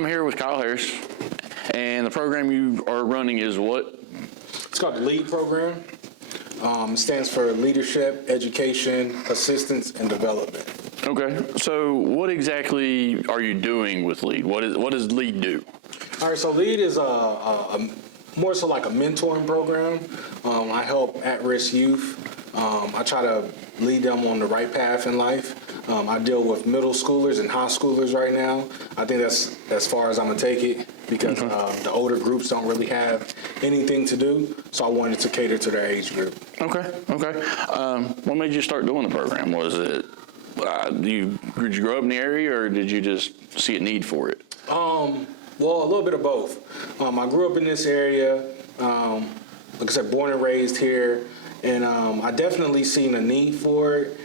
I'm here with Kyle Harris, and the program you are running is what? It's called the LEAD program. It stands for Leadership, Education, Assistance, and Development. Okay, so what exactly are you doing with LEAD? What does LEAD do? All right, so LEAD is more so like a mentoring program. I help at-risk youth. I try to lead them on the right path in life. I deal with middle schoolers and high schoolers right now. I think that's as far as I'm gonna take it because the older groups don't really have anything to do. So I wanted to cater to their age group. Okay. What made you start doing the program? Was it, did you grow up in the area, or did you just see a need for it? Well, a little bit of both. I grew up in this area, like I said, born and raised here, and I definitely seen a need for it.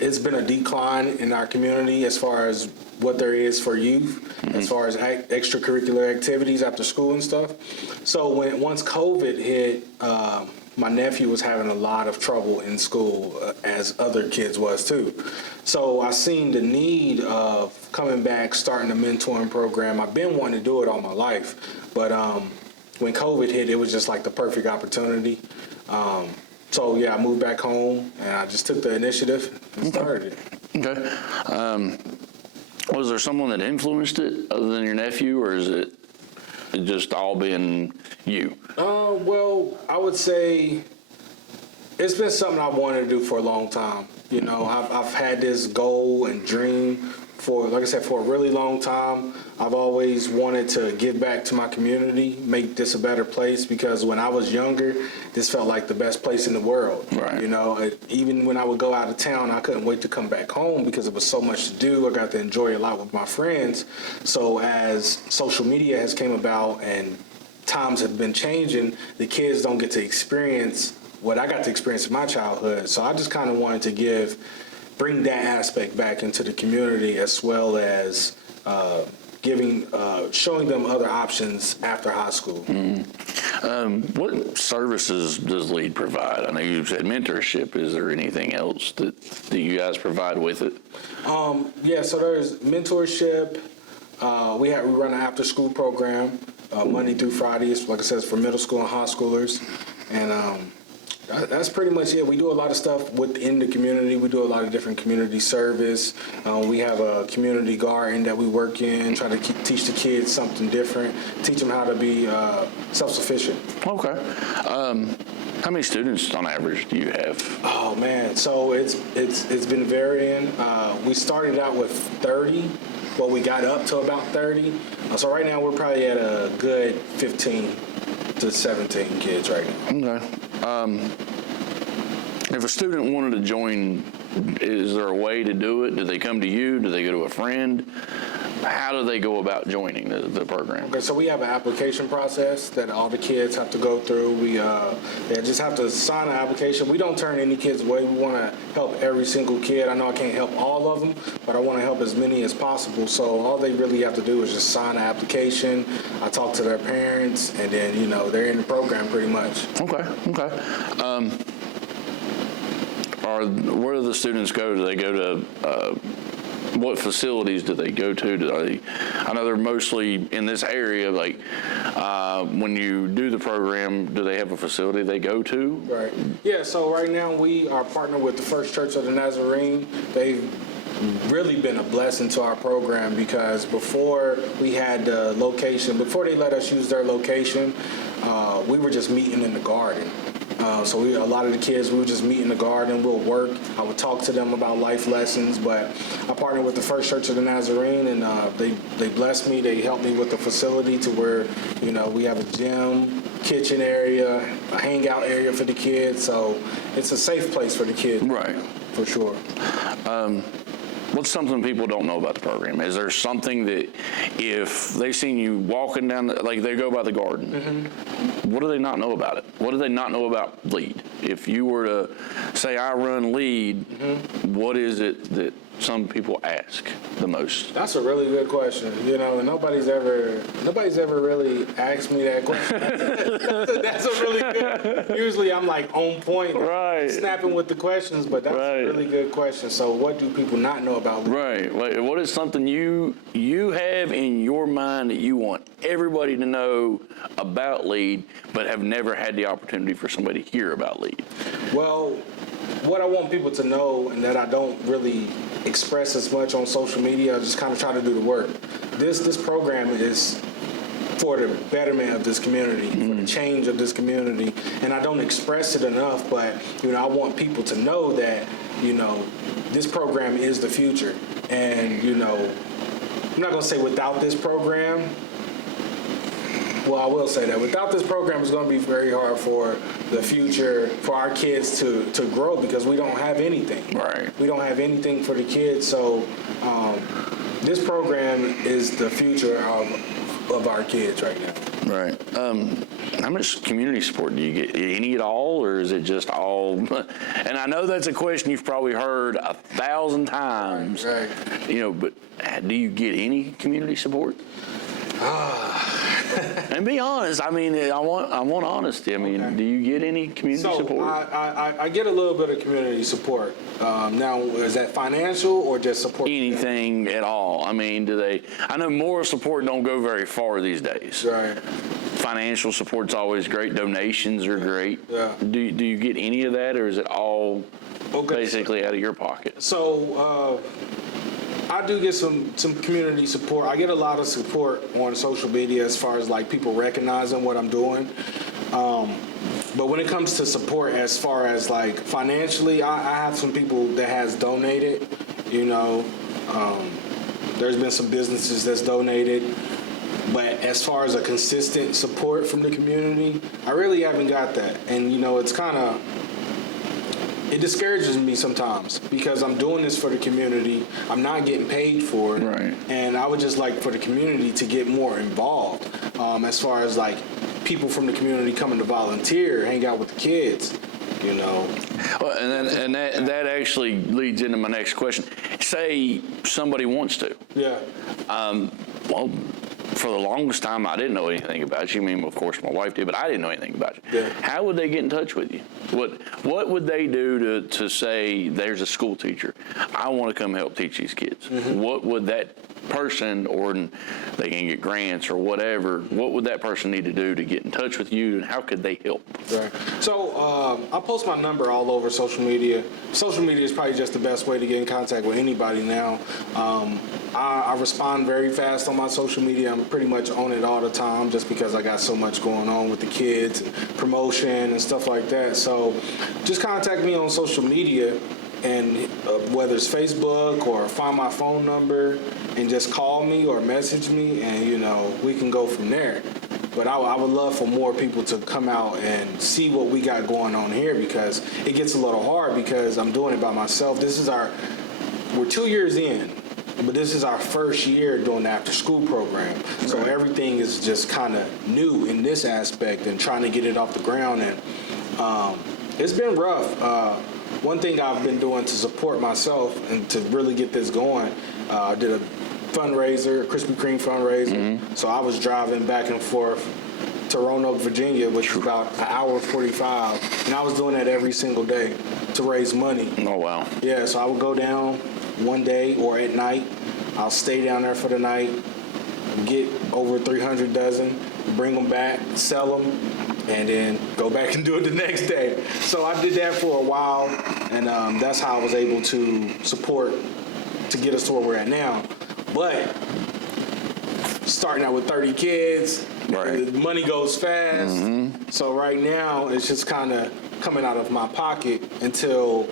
It's been a decline in our community as far as what there is for youth, as far as extracurricular activities after school and stuff. So once COVID hit, my nephew was having a lot of trouble in school, as other kids was too. So I seen the need of coming back, starting a mentoring program. I've been wanting to do it all my life, but when COVID hit, it was just like the perfect opportunity. So yeah, I moved back home and I just took the initiative and started it. Okay. Was there someone that influenced it other than your nephew, or is it just all been you? Well, I would say it's been something I've wanted to do for a long time. You know, I've had this goal and dream for, like I said, for a really long time. I've always wanted to give back to my community, make this a better place, because when I was younger, this felt like the best place in the world. Right. You know, even when I would go out of town, I couldn't wait to come back home because it was so much to do. I got to enjoy a lot with my friends. So as social media has came about and times have been changing, the kids don't get to experience what I got to experience in my childhood. So I just kind of wanted to bring that aspect back into the community, as well as showing them other options after high school. What services does LEAD provide? I know you said mentorship. Is there anything else that you guys provide with it? Yeah, so there's mentorship. We run an after-school program, Monday through Fridays, like I said, for middle school and high schoolers. And that's pretty much it. We do a lot of stuff within the community. We do a lot of different community service. We have a community garden that we work in, try to teach the kids something different, teach them how to be self-sufficient. Okay. How many students on average do you have? Oh man, so it's been varying. We started out with 30, but we got up to about 30. So right now we're probably at a good 15 to 17 kids right now. Okay. If a student wanted to join, is there a way to do it? Do they come to you? Do they go to a friend? How do they go about joining the program? Okay, so we have an application process that all the kids have to go through. They just have to sign an application. We don't turn any kids away. We want to help every single kid. I know I can't help all of them, but I want to help as many as possible. So all they really have to do is just sign an application. I talk to their parents, and then, you know, they're in the program pretty much. Okay. Where do the students go? Do they go to what facilities do they go to? I know they're mostly in this area. Like when you do the program, do they have a facility they go to? Right. Yeah. So right now we are partnered with the First Church of the Nazarene. They've really been a blessing to our program, because before we had the location, before they let us use their location, we were just meeting in the garden. So a lot of the kids, we would just meet in the garden, we'll work. I would talk to them about life lessons, but I partnered with the First Church of the Nazarene, and they blessed me. They helped me with the facility to where, you know, we have a gym, kitchen area, a hangout area for the kids. So it's a safe place for the kids. Right. For sure. What's something people don't know about the program? Is there something that if they seen you walking down, like they go by the garden, what do they not know about it? What do they not know about LEAD? If you were to say, I run LEAD, what is it that some people ask the most? That's a really good question. You know, and nobody's ever really asked me that question. That's a really good. Usually, I'm like on point, Right. snapping with the questions. But that's Right. a really good question. So, what do people not know about LEAD? Right. Like, what is something you have in your mind that you want everybody to know about LEAD, but have never had the opportunity for somebody to hear about LEAD? Well, what I want people to know, and that I don't really express as much on social media, I just kind of try to do the work. This program is for the betterment of this community, for the change of this community, and I don't express it enough. But you know, I want people to know that this program is the future, and I'm not gonna say without this program. Well, I will say that without this program, it's going to be very hard for the future, for our kids to grow, because we don't have anything. Right. We don't have anything for the kids. So this program is the future of our kids right now. Right. How much community support do you get? Any at all, or is it just all? And I know that's a question you've probably heard 1,000 times. Right. But do you get any community support? And be honest. I mean, I want honesty. I mean, okay. Do you get any community support? I get a little bit of community support. Now, is that financial or just support? Anything at all? I mean, do they? I know moral support don't go very far these days. Right. Financial support's always great. Donations are great. Yeah. Do you get any of that, or is it all basically out of your pocket? So. I do get some community support. I get a lot of support on social media as far as like people recognizing what I'm doing. But when it comes to support as far as like financially, I have some people that has donated, there's been some businesses that's donated. But as far as a consistent support from the community, I really haven't got that. And it's kind of, it discourages me sometimes because I'm doing this for the community. I'm not getting paid for it. Right. And I would just like for the community to get more involved as far as like people from the community coming to volunteer, hang out with the kids, Well, and that actually leads into my next question. Say somebody wants to. Yeah. Well, for the longest time, I didn't know anything about you. I mean, of course, my wife did, but I didn't know anything about you. Yeah. How would they get in touch with you? What would they do to say, there's a school teacher, I want to come help teach these kids? Mm-hmm. What would that person, or they can get grants or whatever, what would that person need to do to get in touch with you, and how could they help? Right. So I post my number all over social media. Social media is probably just the best way to get in contact with anybody now. I respond very fast on my social media. I'm pretty much on it all the time just because I got so much going on with the kids, promotion and stuff like that. So just contact me on social media, and whether it's Facebook or find my phone number and just call me or message me, and we can go from there. But I would love for more people to come out and see what we got going on here, because it gets a little hard because I'm doing it by myself. We're 2 years in, but this is our first year doing the after school program. So Right. Everything is just kind of new in this aspect and trying to get it off the ground. And it's been rough. One thing I've been doing to support myself and to really get this going, I did a fundraiser, a Krispy Kreme fundraiser. Mm-hmm. So I was driving back and forth to Roanoke, Virginia, which is about an hour 45. And I was doing that every single day to raise money. Oh, wow. Yeah, so I would go down one day or at night. I'll stay down there for the night, get over 300 dozen, bring them back, sell them, and then go back and do it the next day. So I did that for a while, and that's how I was able to support to get us to where we're at now. But starting out with 30 kids, right. The money goes fast. Mm-hmm. So right now, it's just kind of coming out of my pocket until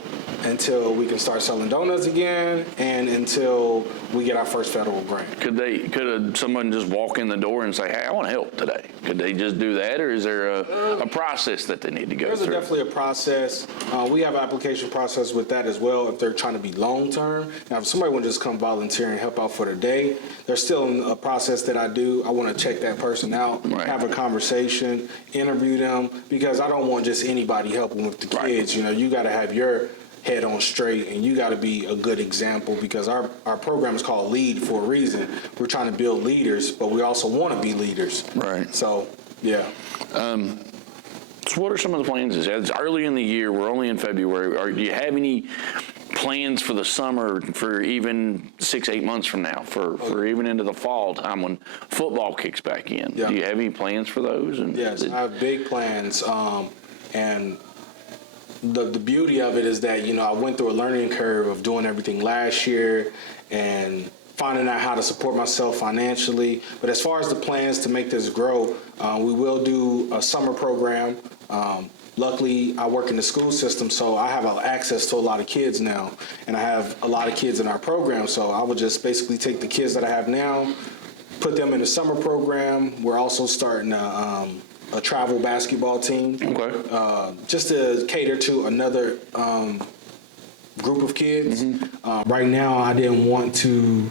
we can start selling donuts again, and until we get our first federal grant. Could someone just walk in the door and say, hey, I want to help today? Could they just do that, or is there a process that they need to go through? There's definitely a process. We have an application process with that as well if they're trying to be long-term. Now, if somebody want to just come volunteer and help out for the day, there's still a process that I do. I want to check that person out, right. Have a conversation, interview them, because I don't want just anybody helping with the kids. Right. You got to have your head on straight, and you got to be a good example, because our program is called Lead for a reason. We're trying to build leaders, but we also want to be leaders. Right. So, yeah. So what are some of the plans? It's early in the year. We're only in February. Do you have any plans for the summer, for even 6-8 months from now, for even into the fall time when football kicks back in? Yeah. Do you have any plans for those? Yes, I have big plans. And the beauty of it is that, I went through a learning curve of doing everything last year and finding out how to support myself financially. But as far as the plans to make this grow, we will do a summer program. Luckily, I work in the school system, so I have access to a lot of kids now, and I have a lot of kids in our program. So I would just basically take the kids that I have now, put them in the summer program. We're also starting a travel basketball team, just to cater to another group of kids. Right now, I didn't want to.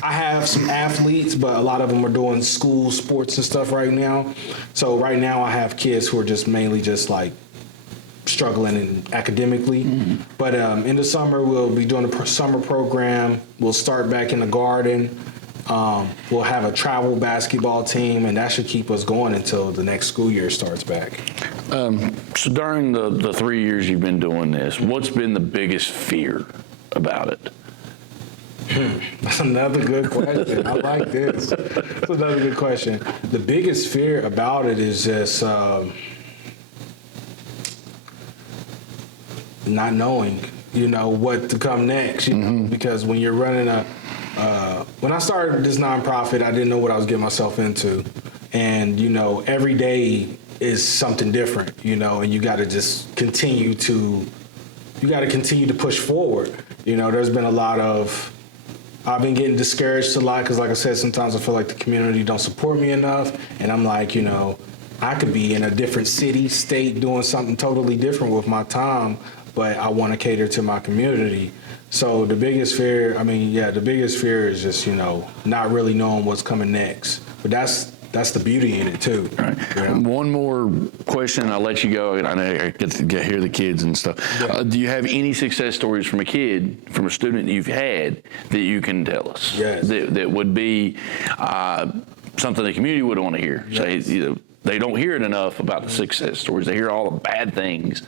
I have some athletes, but a lot of them are doing school sports and stuff right now. So right now, I have kids who are just mainly just like struggling academically. But in the summer, we'll be doing a summer program. We'll start back in the garden. We'll have a travel basketball team, and that should keep us going until the next school year starts back. So during the 3 years you've been doing this, what's been the biggest fear about it? That's another good question. I like this. That's another good question. The biggest fear about it is just not knowing, what to come next, because when you're running when I started this nonprofit, I didn't know what I was getting myself into. And, every day is something different, and you got to just continue to push forward. There's been a lot of, I've been getting discouraged a lot because, like I said, sometimes I feel like the community don't support me enough. And I'm like, I could be in a different city, state, doing something totally different with my time, but I want to cater to my community. So the biggest fear is just, not really knowing what's coming next. But that's the beauty in it too. Right. One more question, I'll let you go. I know I get to hear the kids and stuff. Yeah. Do you have any success stories from a student you've had that you can tell us? Yes. That would be something the community would want to hear. Yes. Say, they don't hear it enough about the success stories. They hear all the bad things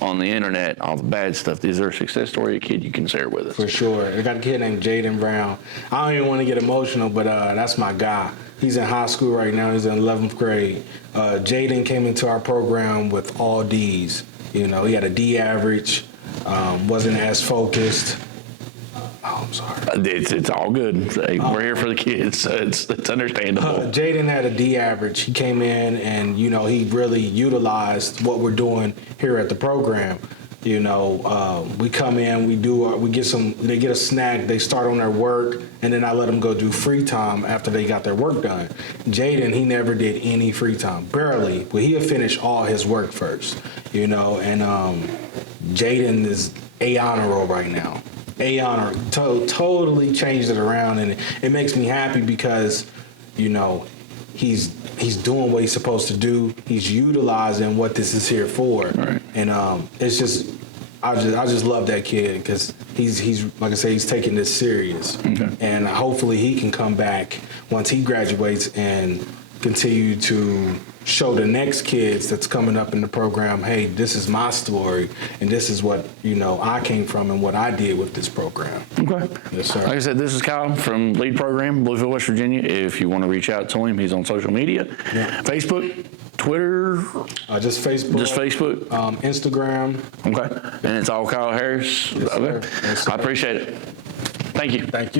on the internet, all the bad stuff. Is there a success story, a kid you can share with us? For sure. I got a kid named Jaden Brown. I don't even want to get emotional, but that's my guy. He's in high school right now. He's in 11th grade. Jaden came into our program with all D's. He had a D average, wasn't as focused. Oh, I'm sorry. It's all good. We're here for the kids, so it's understandable. Jaden had a D average. He came in and, he really utilized what we're doing here at the program. We come in, they get a snack, they start on their work, and then I let them go do free time after they got their work done. Jaden, he never did any free time, barely, but he'll finish all his work first, and Jaden is A honor roll right now. A honor, totally changed it around, and it makes me happy because, he's doing what he's supposed to do. He's utilizing what this is here for, right. And it's just, I just love that kid because he's like I say, he's taking this serious, and hopefully he can come back once he graduates and continue to show the next kids that's coming up in the program, hey, this is my story, and this is what, I came from and what I did with this program. Okay. Yes, sir. Like I said, this is Kyle from Lead Program, Bluefield, West Virginia. If you want to reach out to him, he's on social media. Yeah. Facebook, Twitter? Just Facebook. Just Facebook? Instagram. Okay. And it's all Kyle Harris? Yes, okay. Yes, sir. I appreciate it. Thank you. Thank you.